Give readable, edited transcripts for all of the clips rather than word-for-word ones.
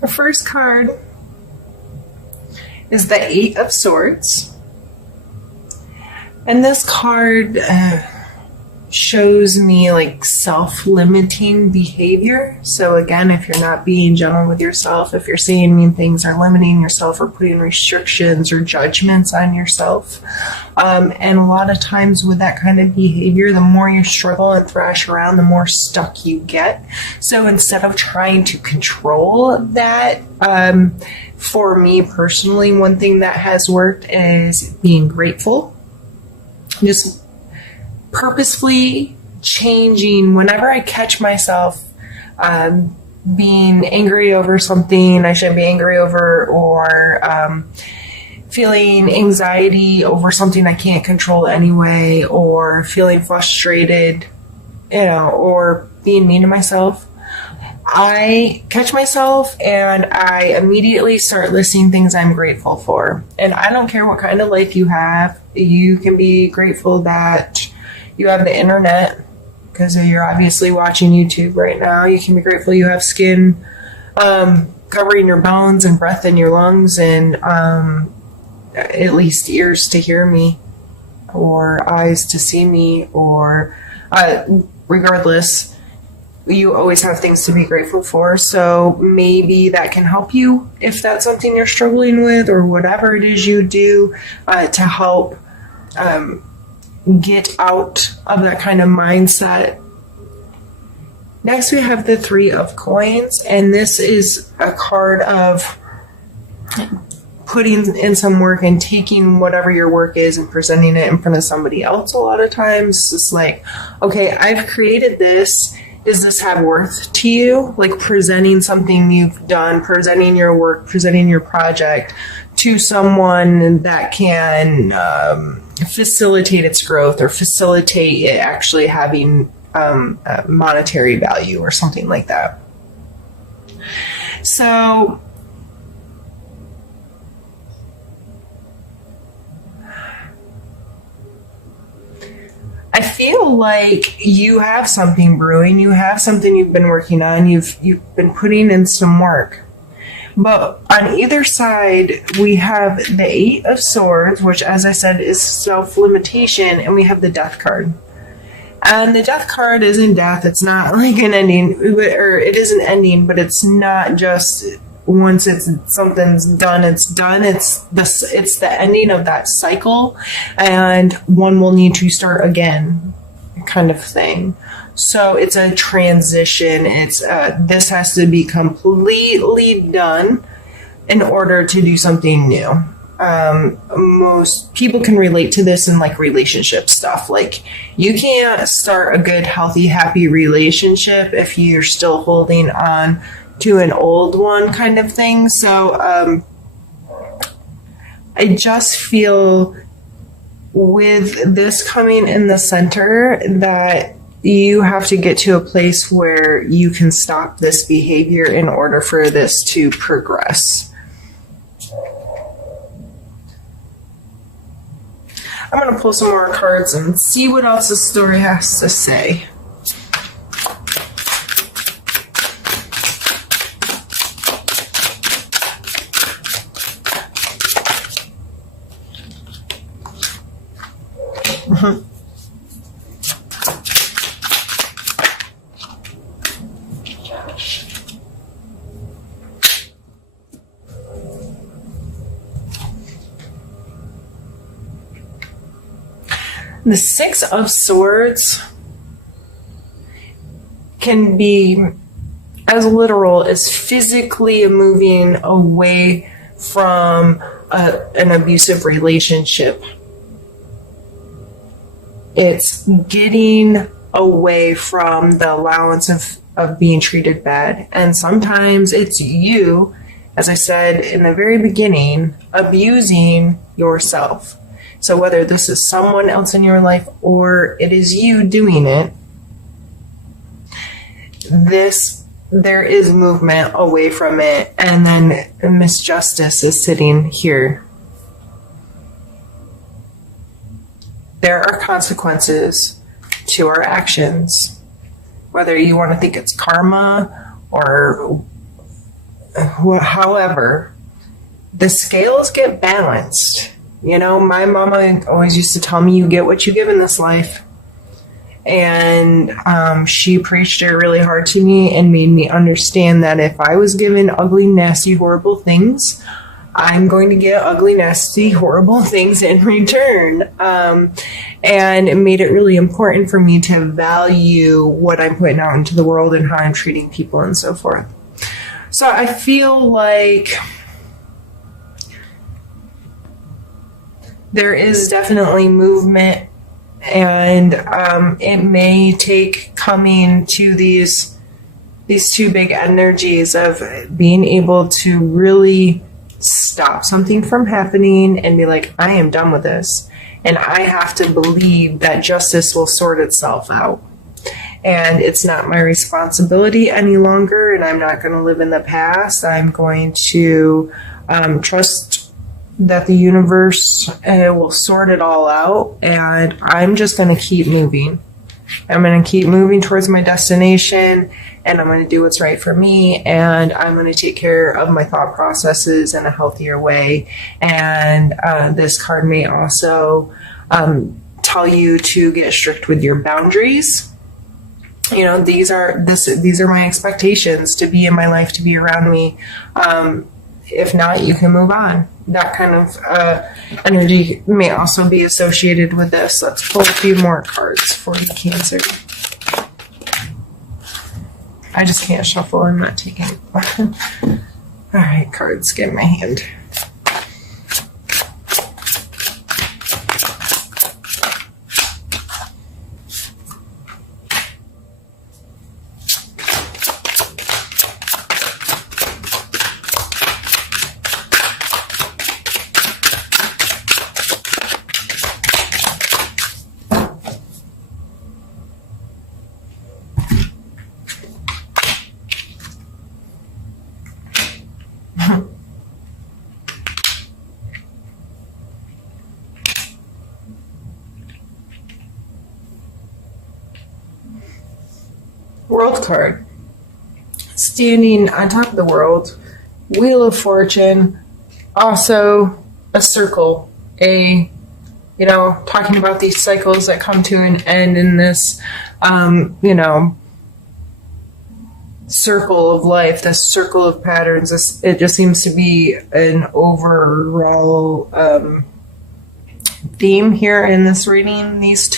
The first card is the Eight of Swords. And this card shows me like self-limiting behavior. So again, if you're not being gentle with yourself, if you're saying mean things or limiting yourself or putting restrictions or judgments on yourself, and a lot of times with that kind of behavior, the more you struggle and thrash around, the more stuck you get. So instead of trying to control that, for me personally, one thing that has worked is being grateful. Just purposefully changing whenever I catch myself being angry over something I shouldn't be angry over, or feeling anxiety over something I can't control anyway, or feeling frustrated, or being mean to myself. I catch myself and I immediately start listing things I'm grateful for. And I don't care what kind of life you have. You can be grateful that you have the internet, because you're obviously watching YouTube right now. You can be grateful you have skin covering your bones and breath in your lungs, and at least ears to hear me, or eyes to see me, or regardless, you always have things to be grateful for. So maybe that can help you if that's something you're struggling with, or whatever it is you do to help get out of that kind of mindset. Next, we have the Three of Coins, and this is a card of putting in some work and taking whatever your work is and presenting it in front of somebody else. A lot of times it's like, okay, I've created this. Does this have worth to you? Like presenting something you've done, presenting your work, presenting your project to someone that can facilitate its growth, or facilitate it actually having monetary value or something like that. So I feel like you have something brewing, you have something you've been working on, you've been putting in some work. But on either side, we have the Eight of Swords, which, as I said, is self-limitation, and we have the Death card. And the Death card isn't death. It's not like an ending, or it is an ending, but it's not just once something's done, it's done. It's the ending of that cycle, and one will need to start again, kind of thing. So it's a transition. It's this has to be completely done in order to do something new. Most people can relate to this in like relationship stuff. Like, you can't start a good, healthy, happy relationship if you're still holding on to an old one, kind of thing. So I just feel with this coming in the center that you have to get to a place where you can stop this behavior in order for this to progress. I'm going to pull some more cards and see what else the story has to say. The Six of Swords can be as literal as physically moving away from an abusive relationship. It's getting away from the allowance of being treated bad. And sometimes it's you, as I said in the very beginning, abusing yourself. So whether this is someone else in your life or it is you doing it, there is movement away from it, and then Miss Justice is sitting here. There are consequences to our actions, whether you want to think it's karma or however, the scales get balanced. You know, my mama always used to tell me, you get what you give in this life. And she preached it really hard to me and made me understand that if I was given ugly, nasty, horrible things, I'm going to get ugly, nasty, horrible things in return. And it made it really important for me to value what I'm putting out into the world and how I'm treating people and so forth. So I feel like there is definitely movement, and it may take coming to these two big energies of being able to really stop something from happening and be like, I am done with this. And I have to believe that justice will sort itself out. And it's not my responsibility any longer, and I'm not going to live in the past. I'm going to trust that the universe will sort it all out, and I'm just going to keep moving. I'm going to keep moving towards my destination, and I'm going to do what's right for me, and I'm going to take care of my thought processes in a healthier way. And this card may also tell you to get strict with your boundaries. You know, these are my expectations to be in my life, to be around me. If not, you can move on. That kind of energy may also be associated with this. Let's pull a few more cards for you, Cancer. I just can't shuffle. I'm not taking it. All right, cards, get in my hand. World card. Standing on top of the world, Wheel of Fortune, also a circle, talking about these cycles that come to an end in this, circle of life, this circle of patterns. It just seems to be an overall theme here in this reading. This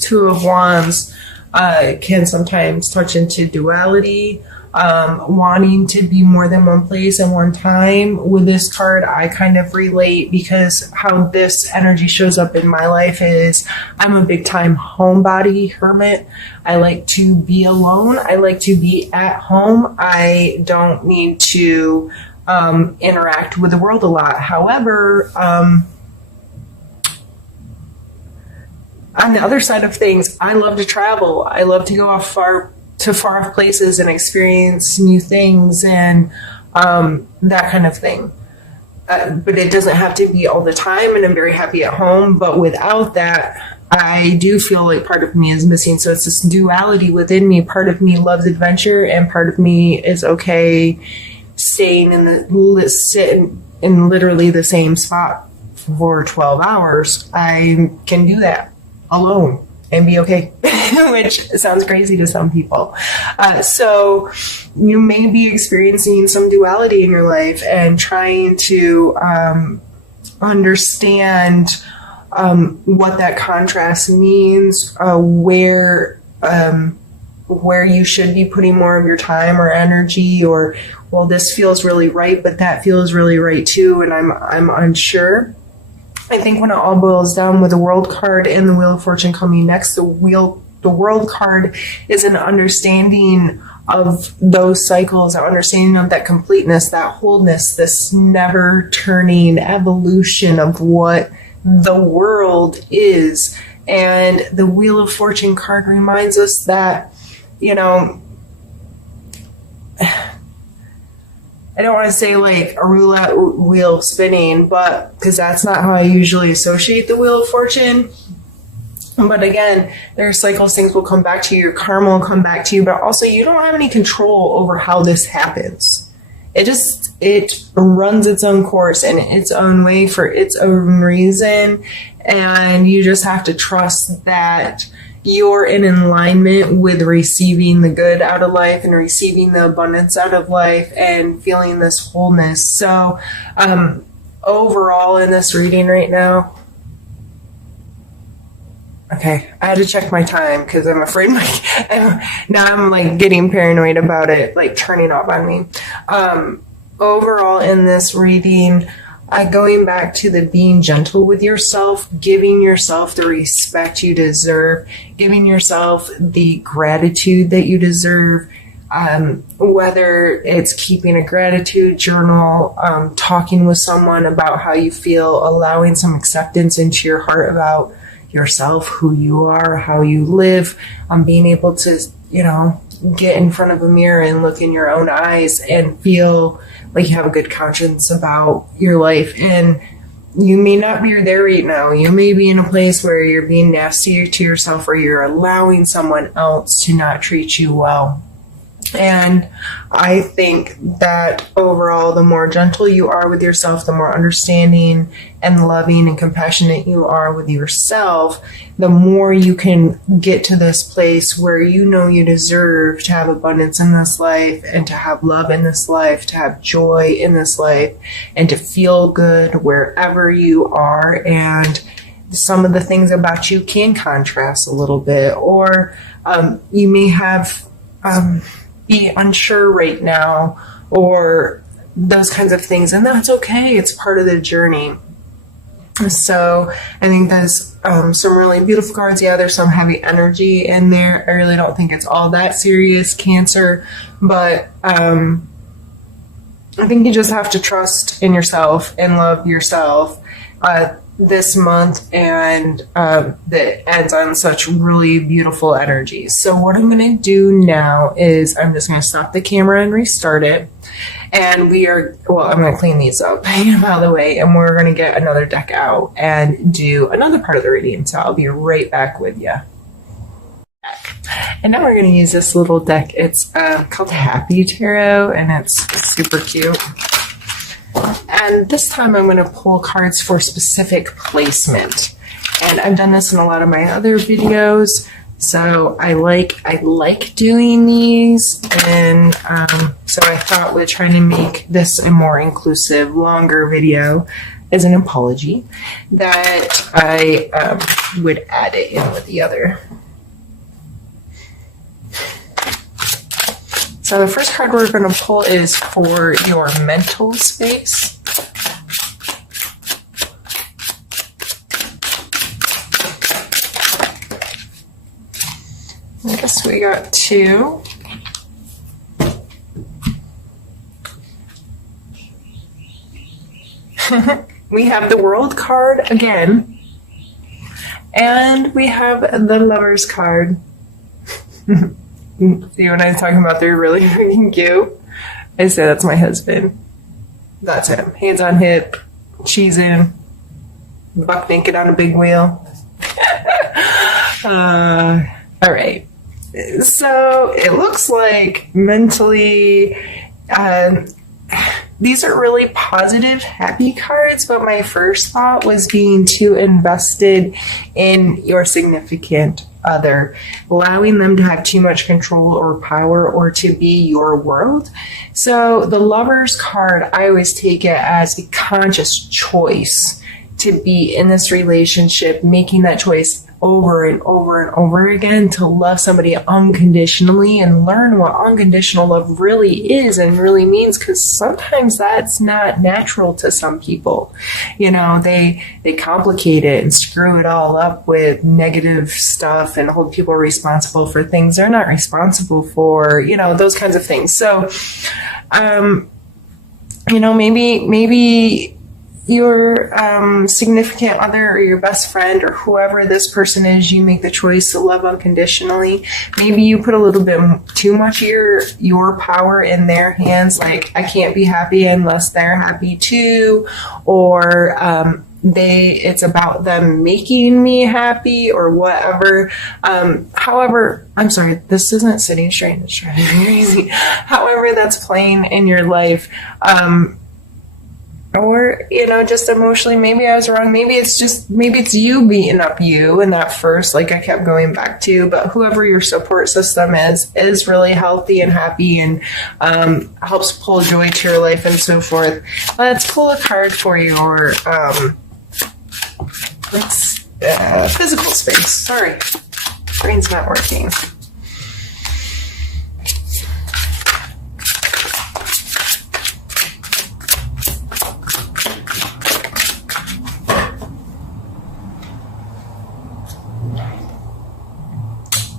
Two of Wands can sometimes touch into duality, wanting to be more than one place at one time. With this card, I kind of relate, because how this energy shows up in my life is I'm a big time homebody hermit. I like to be alone. I like to be at home. I don't need to interact with the world a lot. However, on the other side of things, I love to travel. I love to go far off places and experience new things and that kind of thing. But it doesn't have to be all the time, and I'm very happy at home. But without that, I do feel like part of me is missing. So it's this duality within me. Part of me loves adventure, and part of me is okay staying sitting in literally the same spot for 12 hours. I can do that alone and be okay, which sounds crazy to some people. So you may be experiencing some duality in your life and trying to understand what that contrast means, where you should be putting more of your time or energy, or, well, this feels really right, but that feels really right too, and I'm unsure. I think when it all boils down, with the World card and the Wheel of Fortune coming next, the World card is an understanding of those cycles, an understanding of that completeness, that wholeness, this never-turning evolution of what the world is. And the Wheel of Fortune card reminds us that, I don't want to say like a roulette wheel spinning, but because that's not how I usually associate the Wheel of Fortune. But again, there are cycles, things will come back to you, your karma will come back to you, but also you don't have any control over how this happens. It just it runs its own course in its own way for its own reason. And you just have to trust that you're in alignment with receiving the good out of life and receiving the abundance out of life and feeling this wholeness. So, overall in this reading right now, okay, I had to check my time because I'm afraid now I'm like getting paranoid about it, like turning off on me. Overall in this reading, going back to the being gentle with yourself, giving yourself the respect you deserve, giving yourself the gratitude that you deserve, whether it's keeping a gratitude journal, talking with someone about how you feel, allowing some acceptance into your heart about yourself, who you are, how you live, being able to, get in front of a mirror and look in your own eyes and feel like you have a good conscience about your life. And you may not be there right now. You may be in a place where you're being nasty to yourself, or you're allowing someone else to not treat you well. And I think that overall, the more gentle you are with yourself, the more understanding and loving and compassionate you are with yourself, the more you can get to this place where you know you deserve to have abundance in this life, and to have love in this life, to have joy in this life, and to feel good wherever you are. And some of the things about you can contrast a little bit, or you may have be unsure right now, or those kinds of things, and that's okay. It's part of the journey. So I think there's some really beautiful cards. Yeah, there's some heavy energy in there. I really don't think it's all that serious, Cancer, but I think you just have to trust in yourself and love yourself this month, and that ends on such really beautiful energy. So what I'm going to do now is I'm just going to stop the camera and restart it. And I'm going to clean these up, get them out of the way, and we're going to get another deck out and do another part of the reading. So I'll be right back with you. And now we're going to use this little deck. It's called Happy Tarot, and it's super cute. And this time I'm going to pull cards for specific placement. And I've done this in a lot of my other videos, so I like doing these. And so I thought with trying to make this a more inclusive, longer video as an apology, that I would add it in with the other. So the first card we're going to pull is for your mental space. I guess we got two. We have the World card again. And we have the Lovers card. See what I was talking about? They're really freaking cute. I say that's my husband. That's him. Hands on hip, cheesing, buck naked on a big wheel. All right. So it looks like mentally, these are really positive, happy cards, but my first thought was being too invested in your significant other, allowing them to have too much control or power or to be your world. So the Lovers card, I always take it as a conscious choice to be in this relationship, making that choice over and over and over again to love somebody unconditionally and learn what unconditional love really is and really means, because sometimes that's not natural to some people. They complicate it and screw it all up with negative stuff and hold people responsible for things they're not responsible for, those kinds of things. So maybe your significant other or your best friend or whoever this person is, you make the choice to love unconditionally. Maybe you put a little bit too much of your power in their hands, like I can't be happy unless they're happy too, or it's about them making me happy or whatever. However, I'm sorry, this isn't sitting straight, it's driving me crazy. However that's playing in your life, or, just emotionally, maybe I was wrong. Maybe it's you beating up you in that first, like I kept going back to, but whoever your support system is really healthy and happy and helps pull joy to your life and so forth. Let's pull a card for you, or let's physical space. Sorry, brain's not working.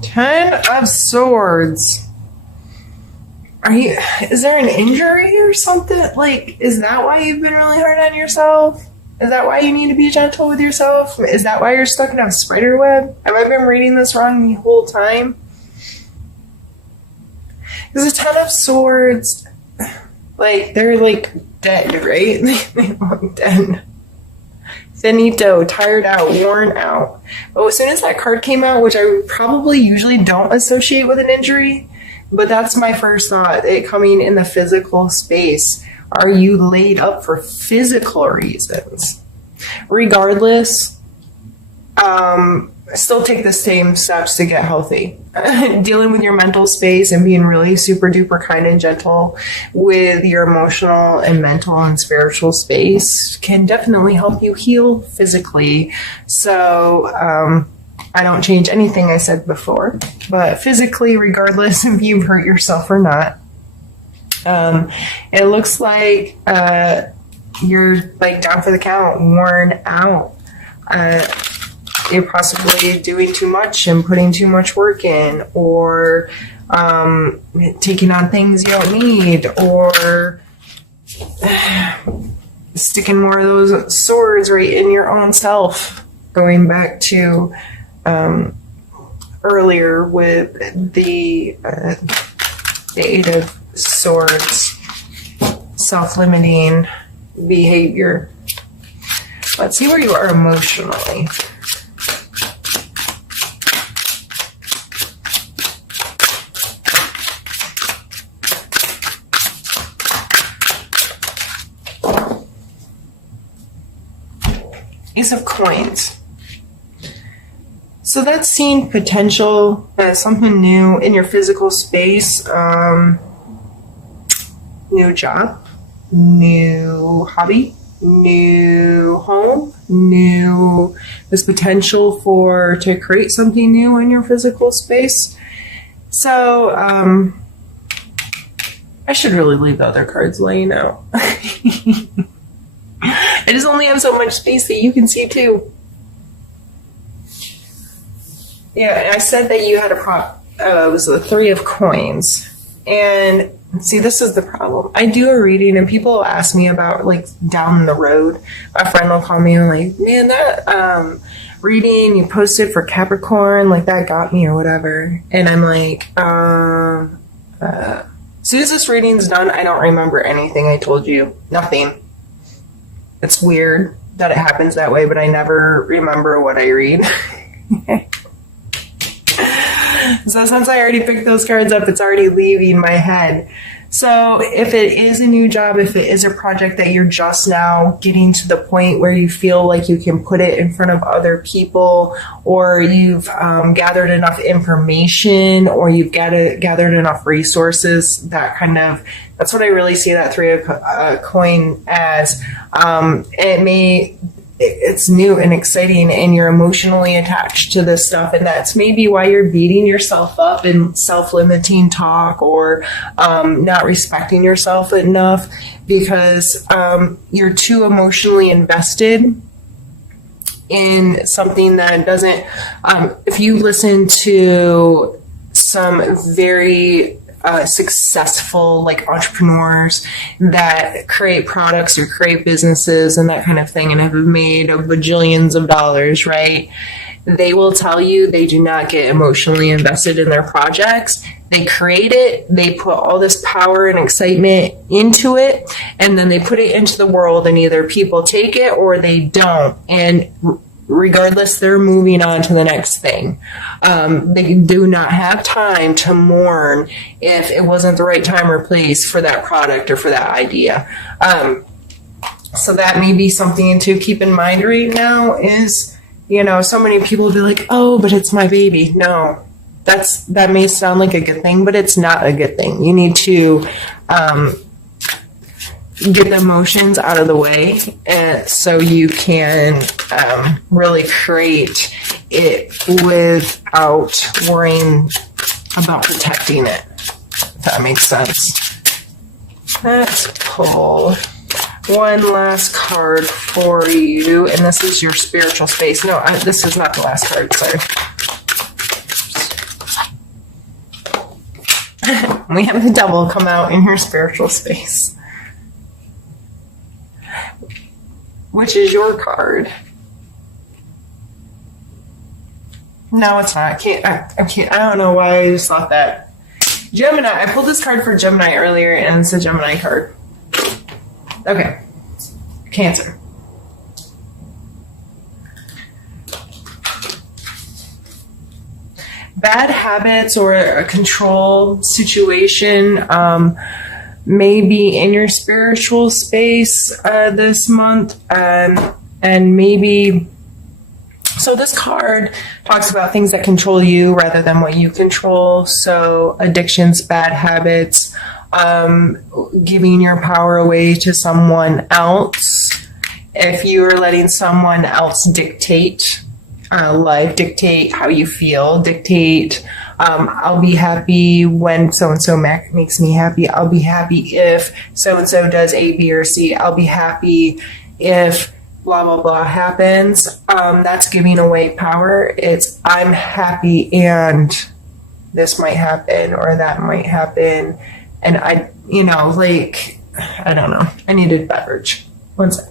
Ten of Swords. Is there an injury or something? Like, is that why you've been really hard on yourself? Is that why you need to be gentle with yourself? Is that why you're stuck in a spider web? Have I been reading this wrong the whole time? Because the Ten of Swords, like, they're like dead, right? They look dead. Finito, tired out, worn out. But as soon as that card came out, which I probably usually don't associate with an injury, but that's my first thought, it coming in the physical space. Are you laid up for physical reasons? Regardless, still take the same steps to get healthy. Dealing with your mental space and being really super duper kind and gentle with your emotional and mental and spiritual space can definitely help you heal physically. So I don't change anything I said before, but physically, regardless if you've hurt yourself or not, it looks like you're like down for the count, worn out. You're possibly doing too much and putting too much work in, or taking on things you don't need, or sticking more of those swords right in your own self. Going back to earlier with the Eight of Swords, self-limiting behavior. Let's see where you are emotionally. Ace of Coins. So that's seeing potential as something new in your physical space. New job, new hobby, new home, there's potential to create something new in your physical space. So I should really leave the other cards laying out. I just only have so much space that you can see too. Yeah, and I said that you had it was the Three of Coins. And see, this is the problem. I do a reading and people ask me about, like, down the road. A friend will call me and like, man, that reading you posted for Capricorn, like, that got me or whatever. And I'm like, as soon as this reading's done, I don't remember anything I told you. Nothing. It's weird that it happens that way, but I never remember what I read. So since I already picked those cards up, it's already leaving my head. So if it is a new job, if it is a project that you're just now getting to the point where you feel like you can put it in front of other people, or you've gathered enough information, or you've gathered enough resources, that's what I really see that Three of Coin as. It's new and exciting, and you're emotionally attached to this stuff, and that's maybe why you're beating yourself up in self-limiting talk, or not respecting yourself enough, because you're too emotionally invested in something that doesn't. If you listen to some very successful, like, entrepreneurs that create products or create businesses and that kind of thing and have made bajillions of dollars, right? They will tell you they do not get emotionally invested in their projects. They create it, they put all this power and excitement into it, and then they put it into the world, and either people take it or they don't. And regardless, they're moving on to the next thing. They do not have time to mourn if it wasn't the right time or place for that product or for that idea. So that may be something to keep in mind right now is, so many people will be like, oh, but it's my baby. No, that may sound like a good thing, but it's not a good thing. You need to get the emotions out of the way so you can really create it without worrying about protecting it, if that makes sense. Let's pull one last card for you, and this is your spiritual space. No, this is not the last card, sorry. We have the devil come out in your spiritual space, which is your card. No, it's not. I can't. I don't know why I just thought that. Gemini. I pulled this card for Gemini earlier, and it's a Gemini card. Okay. Cancer. Bad habits or a control situation may be in your spiritual space this month. And maybe... So this card talks about things that control you rather than what you control. So addictions, bad habits, giving your power away to someone else. If you are letting someone else dictate life, dictate how you feel, dictate, I'll be happy when so-and-so makes me happy. I'll be happy if so-and-so does A, B, or C. I'll be happy if blah, blah, blah happens. That's giving away power. It's I'm happy and this might happen or that might happen. And I don't know. I needed beverage. One sec.